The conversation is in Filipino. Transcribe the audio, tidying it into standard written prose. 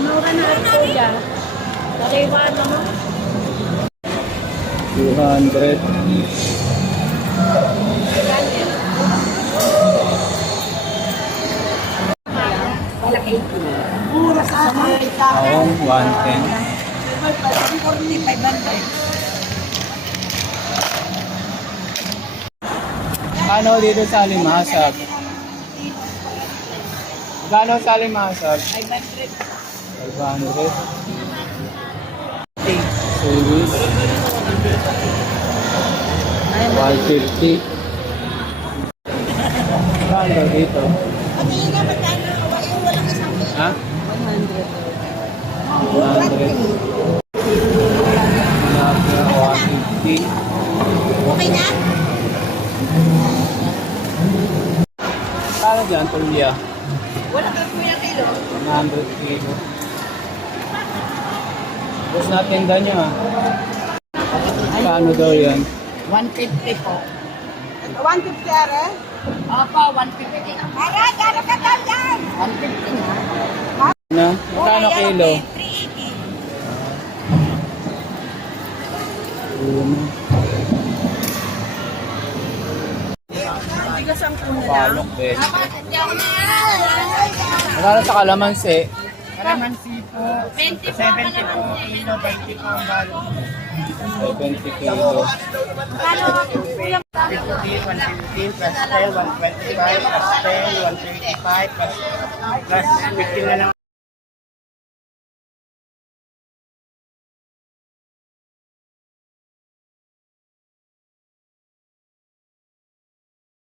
Mura na ang kuya. Sariwa naman. 200. Mura sa akin. Taong 110. 500. Ano dito sa Limasag? Gano sa Limasag? 500. 500. Service. 150. Gano dito? Ha? 100. 100. 150. Okay na? Kano dyan, Tulia? Wala kang kuya kilo. 100 kilo. Tapos natinda nyo ah. Kano daw yan? 150 po. 150 are? Opo, 150. Ara, gano'n ka daw yan? 150 na. Na? Magkano kilo? 380. Bigas ang kuna Palok din. Magkano sa kalamansi? Kalamansi po. 70 po kilo, 20 po ang balo. 20 kilo. 50, 150, plus 10, 125, plus 10, 135, plus 15 na lang.